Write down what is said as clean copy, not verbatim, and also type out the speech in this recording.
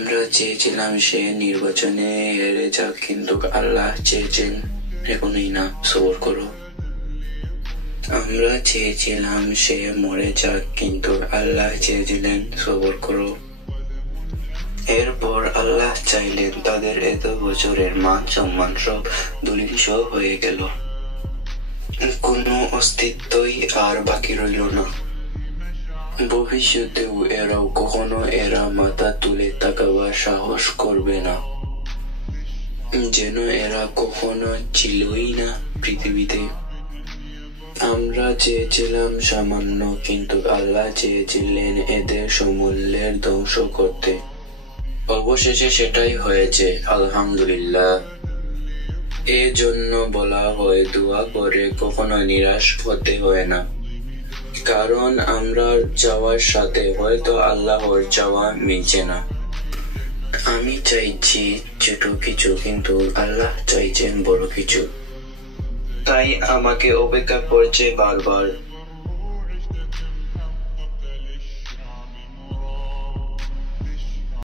আমরা চেয়েছিলাম সে নির্বাচনে হেরে যাক, কিন্তু আল্লাহ চেয়েছেন এখনই না, সবর করো। আমরা চেয়েছিলাম সে মরে যাক, কিন্তু আল্লাহ চেয়েছিলেন সবর করো। এরপর আল্লাহ চাইলেন তাদের এত বছরের মান সম্মান সব ধুলিস্ হয়ে গেল, কোনো অস্তিত্বই আর বাকি রইল না। ভবিষ্যতেও এরাও কখনো এরা মাথা তুলে তাকাবার সাহস করবে না, যেন এরা কখনো ছিলই না পৃথিবীতে। আমরা চেয়েছিলাম সামান্য, কিন্তু আল্লাহ চেয়েছিলেন এদের সমূলের ধ্বংস করতে। অবশেষে সেটাই হয়েছে, আলহামদুলিল্লাহ। এজন্য বলা হয় দোয়া করে কখনো নিরাশ হতে হয় না, কারণ আমরা চাওয়ার সাথে হয়তো আল্লাহর চাওয়া মিলছে না। আমি চাইছি ছোট কিছু, কিন্তু আল্লাহ চাইছেন বড় কিছু, তাই আমাকে অপেক্ষা করছে বারবার।